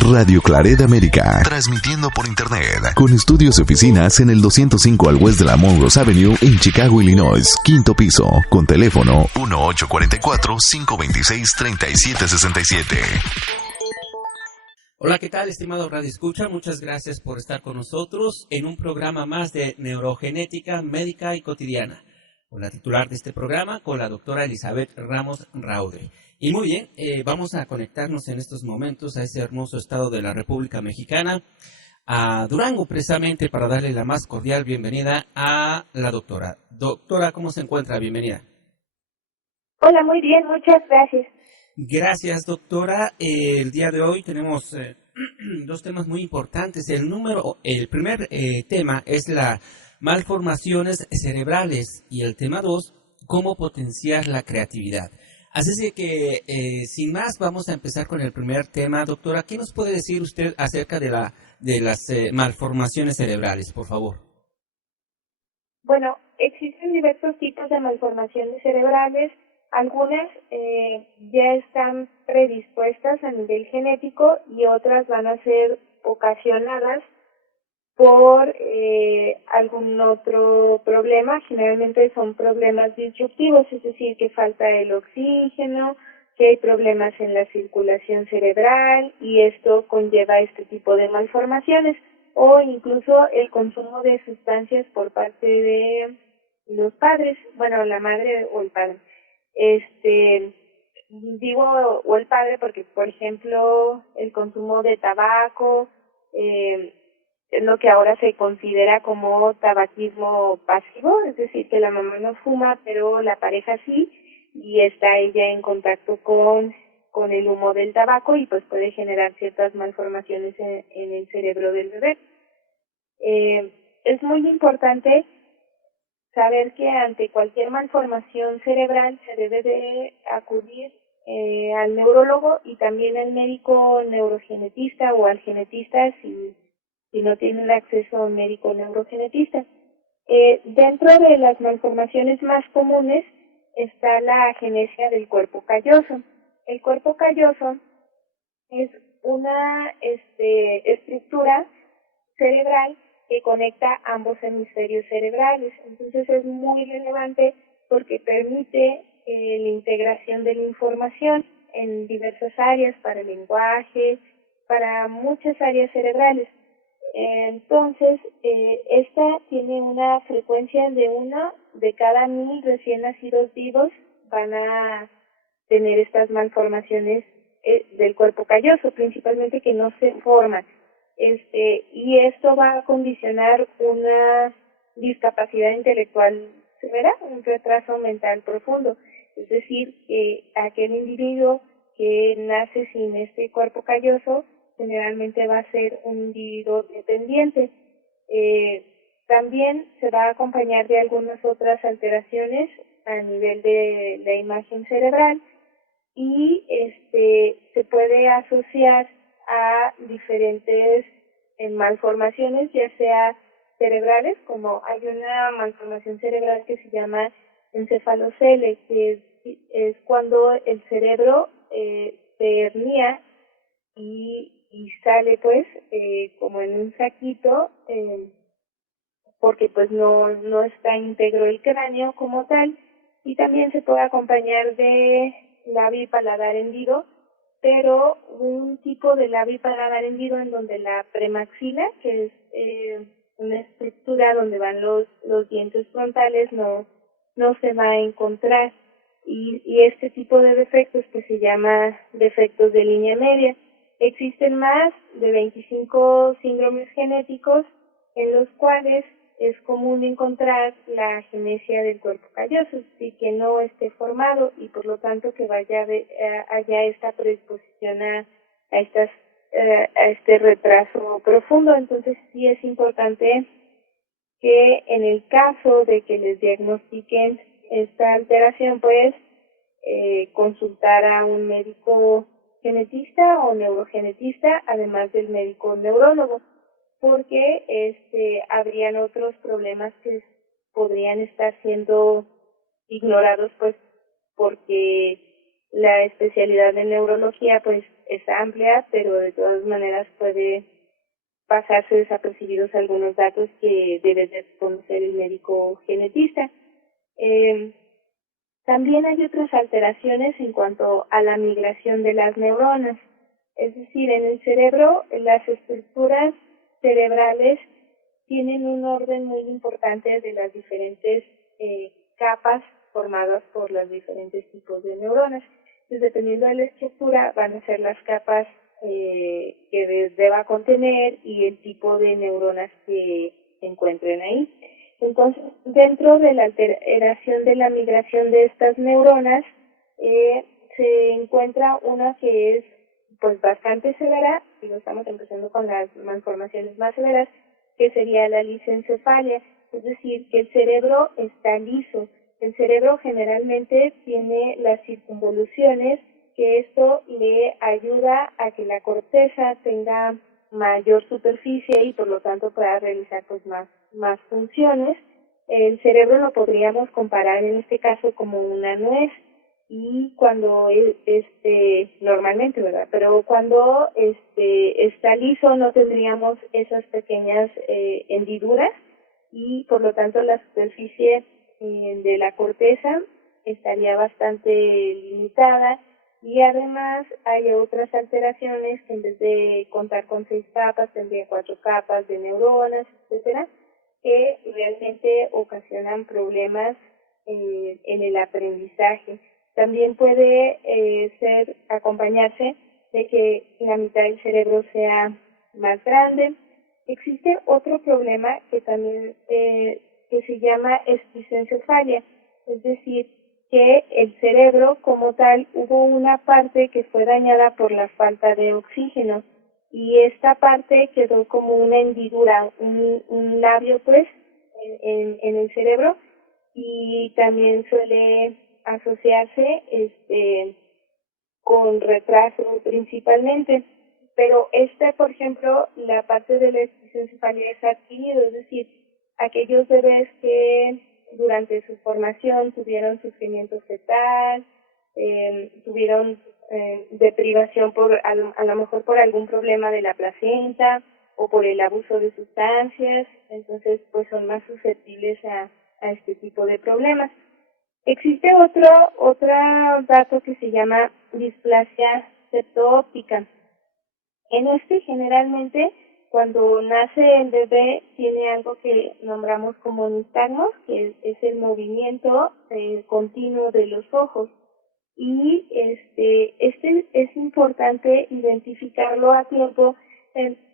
Radio Claret América, transmitiendo por internet, con estudios y oficinas en el 205 al West de la Monroe Avenue en Chicago, Illinois, quinto piso, con teléfono 1844-526-3767. Hola, ¿qué tal, estimado Radio Escucha? Muchas gracias por estar con nosotros en un programa más de neurogenética médica y cotidiana, con la titular de este programa, con la doctora Elizabeth Ramos Raude. Y muy bien, vamos a conectarnos en estos momentos a ese hermoso estado de la República Mexicana, a Durango, precisamente para darle la más cordial bienvenida a la doctora. Doctora, ¿cómo se encuentra? Bienvenida. Hola, muy bien, muchas gracias. Gracias, doctora. El día de hoy tenemos dos temas muy importantes. El primer tema es las malformaciones cerebrales y el tema 2, cómo potenciar la creatividad. Así es que, sin más, vamos a empezar con el primer tema. Doctora, ¿qué nos puede decir usted acerca de las malformaciones cerebrales, por favor? Bueno, existen diversos tipos de malformaciones cerebrales. Algunas ya están predispuestas a nivel genético y otras van a ser ocasionadas por algún otro problema. Generalmente son problemas disruptivos, es decir, que falta el oxígeno, que hay problemas en la circulación cerebral y esto conlleva este tipo de malformaciones, o incluso el consumo de sustancias por parte de los padres, bueno, la madre o el padre. Digo o el padre porque, por ejemplo, el consumo de tabaco, es lo que ahora se considera como tabaquismo pasivo, es decir, que la mamá no fuma, pero la pareja sí, y está ella en contacto con el humo del tabaco y pues puede generar ciertas malformaciones en el cerebro del bebé. Es muy importante saber que ante cualquier malformación cerebral se debe de acudir al neurólogo y también al médico neurogenetista o al genetista si no tienen acceso a un médico neurogenetista. Dentro de las malformaciones más comunes está la agenesia del cuerpo calloso. El cuerpo calloso es una estructura cerebral que conecta ambos hemisferios cerebrales. Entonces es muy relevante porque permite la integración de la información en diversas áreas, para el lenguaje, para muchas áreas cerebrales. Entonces, esta tiene una frecuencia de 1 de cada 1000 recién nacidos vivos van a tener estas malformaciones del cuerpo calloso, principalmente que no se forman. Y esto va a condicionar una discapacidad intelectual severa, un retraso mental profundo. Es decir, que aquel individuo que nace sin este cuerpo calloso generalmente va a ser un individuo dependiente. También se va a acompañar de algunas otras alteraciones a nivel de la imagen cerebral y se puede asociar a diferentes malformaciones, ya sea cerebrales, como hay una malformación cerebral que se llama encefalocele, que es cuando el cerebro se hernia y sale pues como en un saquito, porque pues no está íntegro el cráneo como tal, y también se puede acompañar de labio y paladar hendido, pero un tipo de labio y paladar hendido en donde la premaxila, que es una estructura donde van los dientes frontales, no se va a encontrar, y este tipo de defectos que se llama defectos de línea media. Existen más de 25 síndromes genéticos en los cuales es común encontrar la agenesia del cuerpo calloso, sí, que no esté formado y por lo tanto que haya esta predisposición a este retraso profundo. Entonces sí es importante que en el caso de que les diagnostiquen esta alteración, pues consultar a un médico genetista o neurogenetista, además del médico neurólogo, porque habrían otros problemas que podrían estar siendo ignorados, pues porque la especialidad de neurología pues es amplia, pero de todas maneras puede pasarse desapercibidos algunos datos que debe de conocer el médico genetista. También hay otras alteraciones en cuanto a la migración de las neuronas. Es decir, en el cerebro, las estructuras cerebrales tienen un orden muy importante de las diferentes capas formadas por los diferentes tipos de neuronas. Entonces, dependiendo de la estructura, van a ser las capas que deba contener y el tipo de neuronas que se encuentren ahí. Entonces, dentro de la alteración de la migración de estas neuronas, se encuentra una que es pues bastante severa, y lo estamos empezando con las malformaciones más severas, que sería la lisencefalia, es decir, que el cerebro está liso. El cerebro generalmente tiene las circunvoluciones, que esto le ayuda a que la corteza tenga mayor superficie y por lo tanto pueda realizar pues más funciones. El cerebro lo podríamos comparar en este caso como una nuez, y cuando normalmente, ¿verdad? Pero cuando está liso no tendríamos esas pequeñas hendiduras y por lo tanto la superficie de la corteza estaría bastante limitada, y además hay otras alteraciones que en vez de contar con 6 capas tendría 4 capas de neuronas, etcétera, que realmente ocasionan problemas en el aprendizaje. También puede acompañarse de que la mitad del cerebro sea más grande. Existe otro problema que también que se llama esquizoencefalia, es decir, que el cerebro como tal hubo una parte que fue dañada por la falta de oxígeno, y esta parte quedó como una hendidura, un labio pues en el cerebro, y también suele asociarse con retraso principalmente. Pero por ejemplo, la parte de la esquizoencefalia es adquirido, es decir, aquellos bebés que durante su formación tuvieron sufrimiento fetal, tuvieron deprivación a lo mejor por algún problema de la placenta o por el abuso de sustancias, entonces pues son más susceptibles a este tipo de problemas. Existe otro dato que se llama displasia septo-óptica. En generalmente, cuando nace el bebé, tiene algo que nombramos como nistagmos, que es el movimiento continuo de los ojos. Y es importante identificarlo a tiempo,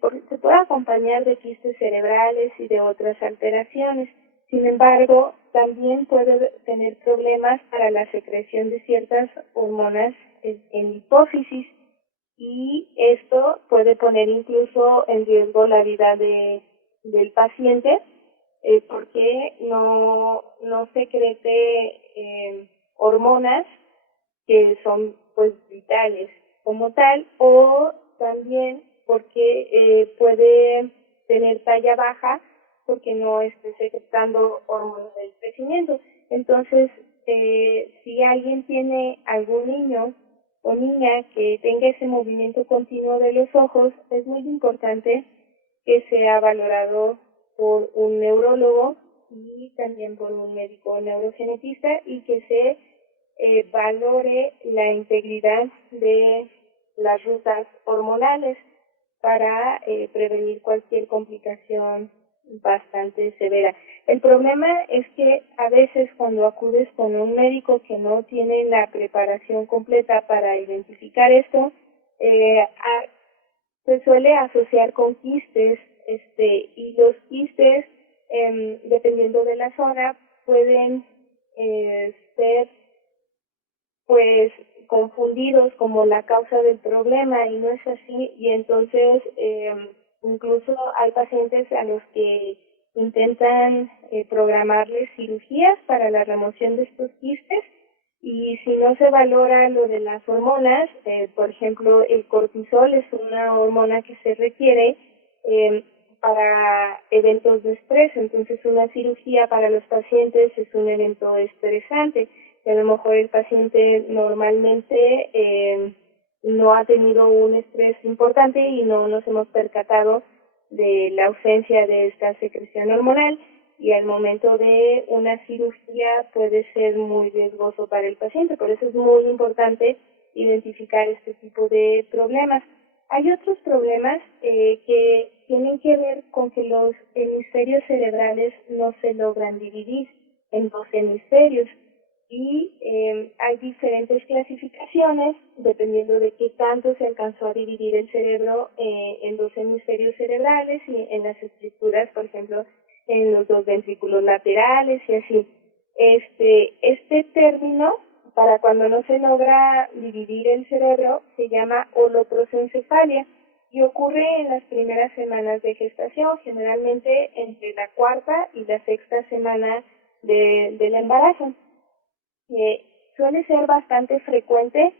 porque se puede acompañar de quistes cerebrales y de otras alteraciones. Sin embargo, también puede tener problemas para la secreción de ciertas hormonas en hipófisis, y esto puede poner incluso en riesgo la vida del paciente, porque no secrete hormonas que son pues vitales como tal, o también porque puede tener talla baja porque no esté secretando hormonas del crecimiento. Entonces, si alguien tiene algún niño o niña que tenga ese movimiento continuo de los ojos, es muy importante que sea valorado por un neurólogo y también por un médico neurogenetista, y que se valore la integridad de las rutas hormonales para prevenir cualquier complicación bastante severa. El problema es que a veces cuando acudes con un médico que no tiene la preparación completa para identificar esto, se suele asociar con quistes, y los quistes, dependiendo de la zona, pueden ser pues confundidos como la causa del problema, y no es así, y entonces incluso hay pacientes a los que intentan programarles cirugías para la remoción de estos quistes, y si no se valora lo de las hormonas, por ejemplo, el cortisol es una hormona que se requiere para eventos de estrés, entonces una cirugía para los pacientes es un evento estresante. A lo mejor el paciente normalmente no ha tenido un estrés importante y no nos hemos percatado de la ausencia de esta secreción hormonal, y al momento de una cirugía puede ser muy riesgoso para el paciente. Por eso es muy importante identificar este tipo de problemas. Hay otros problemas que tienen que ver con que los hemisferios cerebrales no se logran dividir en dos hemisferios, y hay diferentes clasificaciones dependiendo de qué tanto se alcanzó a dividir el cerebro en dos hemisferios cerebrales y en las estructuras, por ejemplo, en los dos ventrículos laterales y así. Este término, para cuando no se logra dividir el cerebro, se llama holoprosencefalia y ocurre en las primeras semanas de gestación, generalmente entre la cuarta y la sexta semana del embarazo. Suele ser bastante frecuente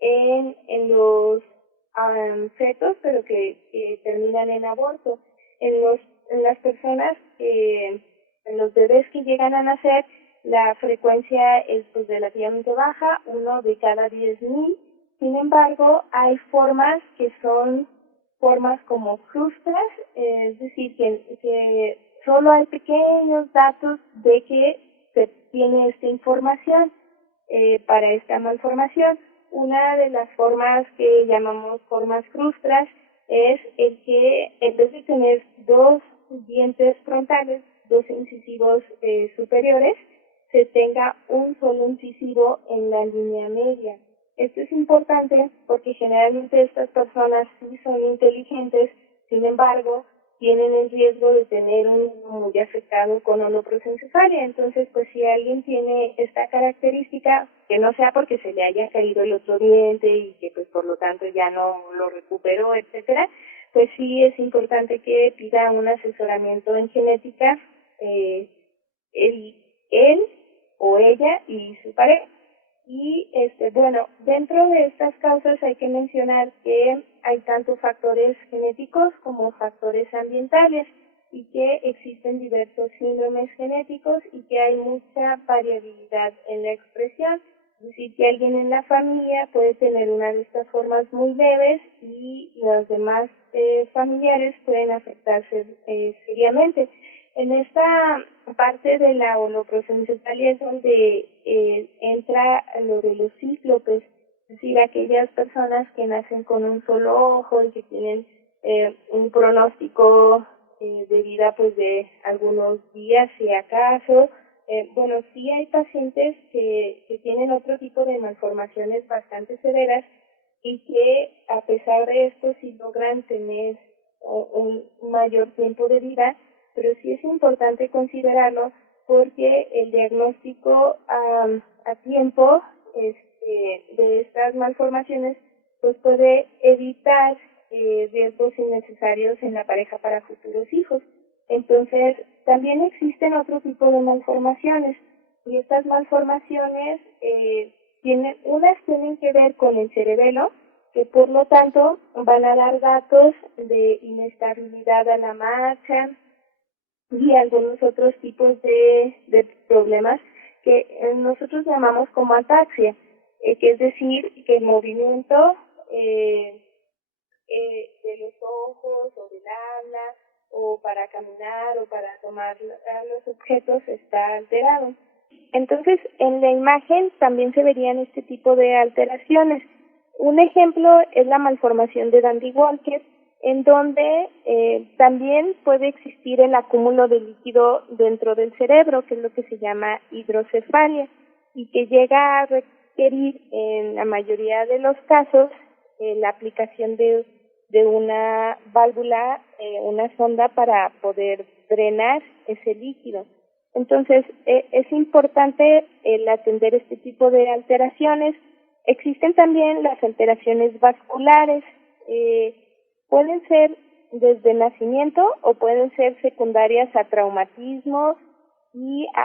en los fetos, pero que terminan en aborto. En las personas, en los bebés que llegan a nacer, la frecuencia es pues relativamente baja, 1 de cada 10,000. Sin embargo, hay formas que son formas como frustras, es decir, que solo hay pequeños datos de que se tiene esta información para esta malformación. Una de las formas que llamamos formas frustras es el que en vez de tener dos dientes frontales, dos incisivos superiores, se tenga un solo incisivo en la línea media. Esto es importante porque generalmente estas personas sí son inteligentes, sin embargo, tienen el riesgo de tener un niño muy afectado con holoprosencefalia. Entonces, pues si alguien tiene esta característica, que no sea porque se le haya caído el otro diente y que pues por lo tanto ya no lo recuperó, etcétera, pues sí es importante que pida un asesoramiento en genética él o ella y su pareja. Y bueno, dentro de estas causas hay que mencionar que hay tanto factores genéticos como factores ambientales y que existen diversos síndromes genéticos y que hay mucha variabilidad en la expresión. Es decir, que alguien en la familia puede tener una de estas formas muy leves y los demás familiares pueden afectarse seriamente. En esta parte de la holoprosencefalia es donde entra lo de los cíclopes, es decir, aquellas personas que nacen con un solo ojo y que tienen un pronóstico de vida pues de algunos días, si acaso. Bueno, sí hay pacientes que tienen otro tipo de malformaciones bastante severas y que a pesar de esto sí logran tener un mayor tiempo de vida, pero sí es importante considerarlo porque el diagnóstico a tiempo de estas malformaciones pues puede evitar riesgos innecesarios en la pareja para futuros hijos. Entonces, también existen otro tipo de malformaciones y estas malformaciones tienen que ver con el cerebelo, que por lo tanto van a dar datos de inestabilidad a la marcha y algunos otros tipos de problemas que nosotros llamamos como ataxia, que es decir, que el movimiento de los ojos o del habla o para caminar o para tomar los objetos está alterado. Entonces, en la imagen también se verían este tipo de alteraciones. Un ejemplo es la malformación de Dandy-Walker, en donde también puede existir el acúmulo de líquido dentro del cerebro, que es lo que se llama hidrocefalia, y que llega a requerir en la mayoría de los casos la aplicación de una válvula, una sonda para poder drenar ese líquido. Entonces, es importante el atender este tipo de alteraciones. Existen también las alteraciones vasculares. Pueden ser desde nacimiento o pueden ser secundarias a traumatismos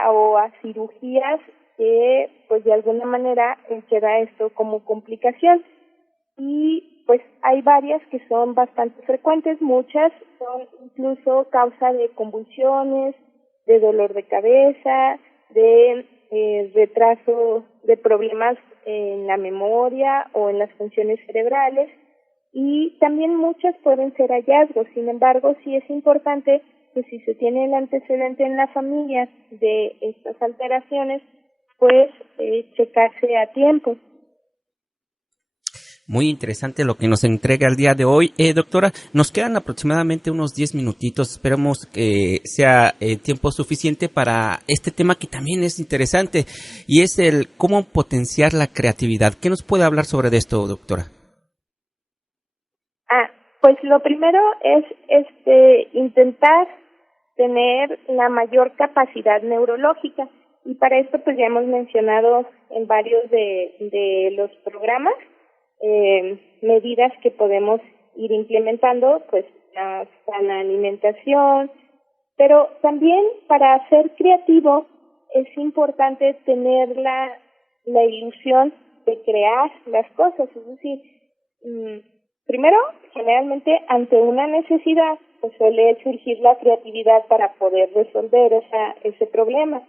o a cirugías que, pues, de alguna manera queda esto como complicación. Y pues hay varias que son bastante frecuentes, muchas son incluso causa de convulsiones, de dolor de cabeza, de retraso, de problemas en la memoria o en las funciones cerebrales, y también muchas pueden ser hallazgos. Sin embargo, sí es importante que si se tiene el antecedente en la familia de estas alteraciones, pues checarse a tiempo. Muy interesante lo que nos entrega el día de hoy. Doctora, nos quedan aproximadamente unos 10 minutitos. Esperamos que sea tiempo suficiente para este tema que también es interesante, y es el cómo potenciar la creatividad. ¿Qué nos puede hablar sobre esto, doctora? Pues lo primero es intentar tener la mayor capacidad neurológica, y para esto pues ya hemos mencionado en varios de los programas medidas que podemos ir implementando, pues la sana alimentación, pero también para ser creativo es importante tener la ilusión de crear las cosas, es decir, primero, generalmente ante una necesidad pues suele surgir la creatividad para poder resolver ese problema.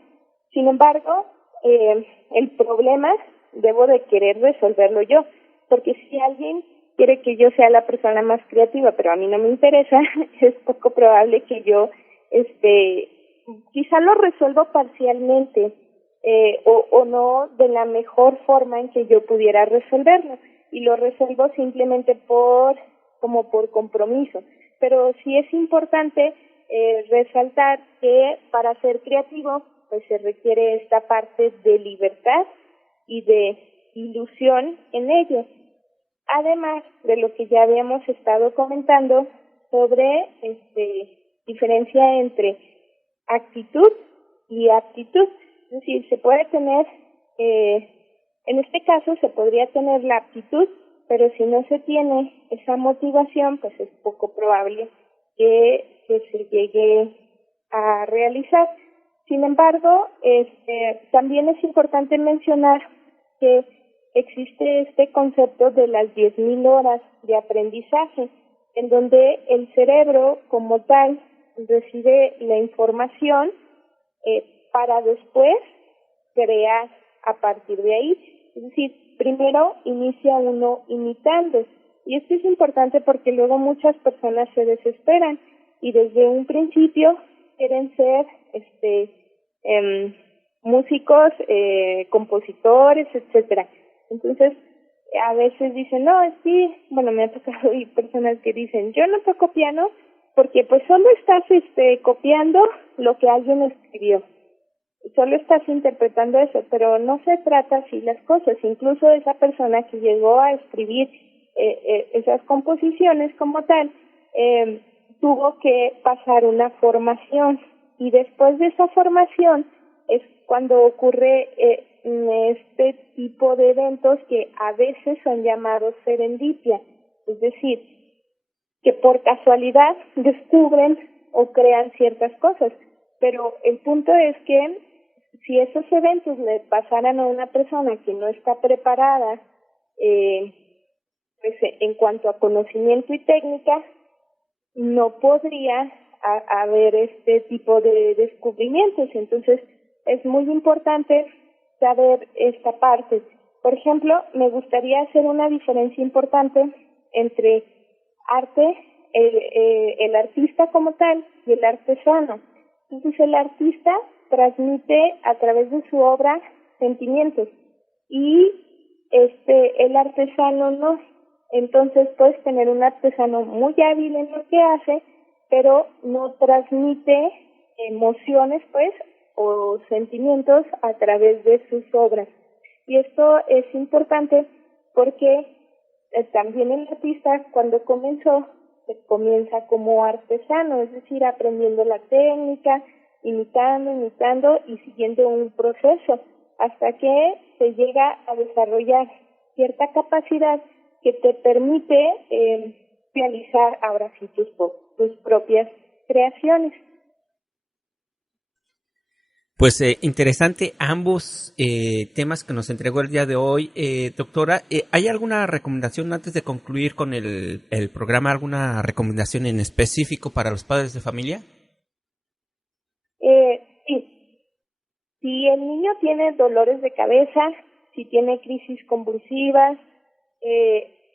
Sin embargo, el problema debo de querer resolverlo yo, porque si alguien quiere que yo sea la persona más creativa, pero a mí no me interesa, es poco probable que yo, quizá lo resuelvo parcialmente, o no de la mejor forma en que yo pudiera resolverlo, y lo resuelvo simplemente por compromiso. Pero sí es importante resaltar que para ser creativo, pues se requiere esta parte de libertad y de ilusión en ello. Además de lo que ya habíamos estado comentando sobre diferencia entre actitud y aptitud. Es decir, se puede tener, en este caso se podría tener la aptitud, pero si no se tiene esa motivación, pues es poco probable que se llegue a realizar. Sin embargo, también es importante mencionar que existe este concepto de las 10.000 horas de aprendizaje, en donde el cerebro como tal recibe la información para después crear a partir de ahí. Es decir, primero inicia uno imitando, y esto es importante porque luego muchas personas se desesperan y desde un principio quieren ser músicos, compositores, etcétera. Entonces, a veces dicen, no, sí, bueno, me ha tocado oír personas que dicen, yo no toco piano porque pues solo estás copiando lo que alguien escribió, solo estás interpretando eso, pero no se trata así las cosas. Incluso esa persona que llegó a escribir esas composiciones como tal, tuvo que pasar una formación, y después de esa formación es cuando ocurre este tipo de eventos que a veces son llamados serendipia, es decir, que por casualidad descubren o crean ciertas cosas. Pero el punto es que si esos eventos le pasaran a una persona que no está preparada pues en cuanto a conocimiento y técnica, no podría haber este tipo de descubrimientos. Entonces es muy importante saber esta parte. Por ejemplo, me gustaría hacer una diferencia importante entre arte, el artista como tal, y el artesano. Entonces el artista transmite a través de su obra sentimientos, y el artesano no. Entonces puedes tener un artesano muy hábil en lo que hace, pero no transmite emociones, pues, o sentimientos a través de sus obras. Y esto es importante porque también el artista, cuando comienza como artesano, es decir, aprendiendo la técnica, imitando y siguiendo un proceso hasta que se llega a desarrollar cierta capacidad que te permite realizar ahora sí tus propias creaciones. Pues interesante ambos temas que nos entregó el día de hoy. Doctora, ¿hay alguna recomendación antes de concluir con el programa? ¿Alguna recomendación en específico para los padres de familia? Sí. Si el niño tiene dolores de cabeza, si tiene crisis convulsivas,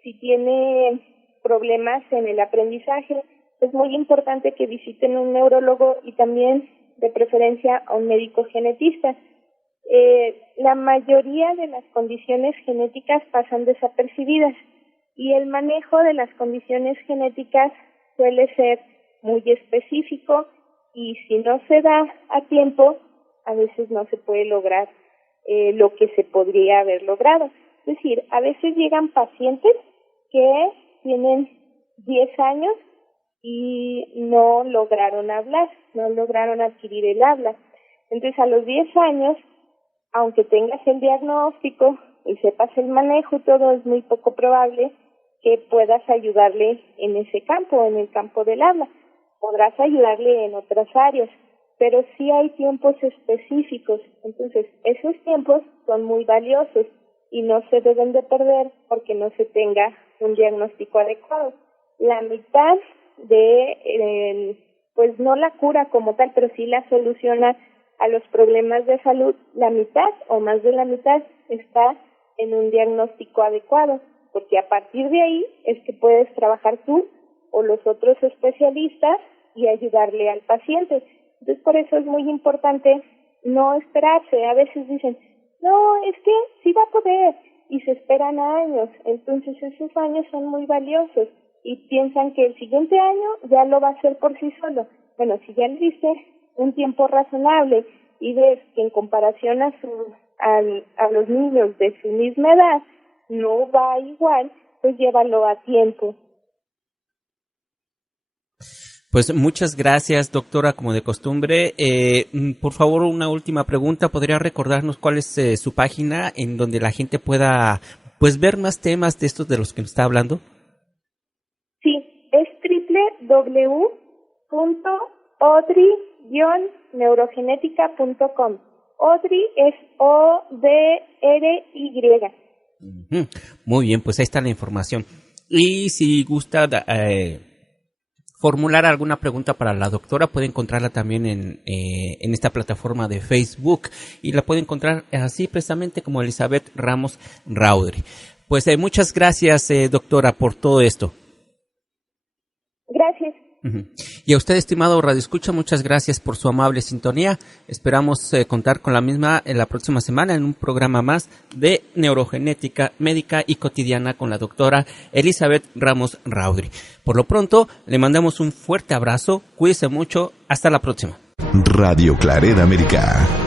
si tiene problemas en el aprendizaje. Es muy importante que visiten un neurólogo y también, de preferencia, a un médico genetista. La mayoría de las condiciones genéticas pasan desapercibidas y el manejo de las condiciones genéticas suele ser muy específico y si no se da a tiempo, a veces no se puede lograr lo que se podría haber logrado. Es decir, a veces llegan pacientes que tienen 10 años y no lograron hablar, no lograron adquirir el habla. Entonces, a los 10 años, aunque tengas el diagnóstico y sepas el manejo y todo, es muy poco probable que puedas ayudarle en ese campo, en el campo del habla. Podrás ayudarle en otras áreas, pero sí hay tiempos específicos. Entonces, esos tiempos son muy valiosos y no se deben de perder porque no se tenga un diagnóstico adecuado. La mitad de, pues no la cura como tal, pero sí la soluciona a los problemas de salud, la mitad o más de la mitad está en un diagnóstico adecuado, porque a partir de ahí es que puedes trabajar tú o los otros especialistas y ayudarle al paciente. Entonces, por eso es muy importante no esperarse. A veces dicen, no, es que sí va a poder, y se esperan años. Entonces, esos años son muy valiosos y piensan que el siguiente año ya lo va a hacer por sí solo. Bueno, si ya le diste un tiempo razonable y ves que en comparación a los niños de su misma edad no va igual, pues llévalo a tiempo. Pues muchas gracias, doctora, como de costumbre. Por favor, una última pregunta. ¿Podría recordarnos cuál es su página en donde la gente pueda pues ver más temas de estos de los que nos está hablando? Sí, es www.odry-neurogenetica.com. Odry es O-D-R-Y. Muy bien, pues ahí está la información. Y si gusta formular alguna pregunta para la doctora, puede encontrarla también en esta plataforma de Facebook y la puede encontrar así precisamente como Elizabeth Ramos Raudry. Pues muchas gracias, doctora, por todo esto. Gracias. Y a usted, estimado radioescucha, muchas gracias por su amable sintonía. Esperamos contar con la misma en la próxima semana en un programa más de neurogenética médica y cotidiana con la doctora Elizabeth Ramos Raudry. Por lo pronto, le mandamos un fuerte abrazo, cuídese mucho, hasta la próxima. Radio Claret América.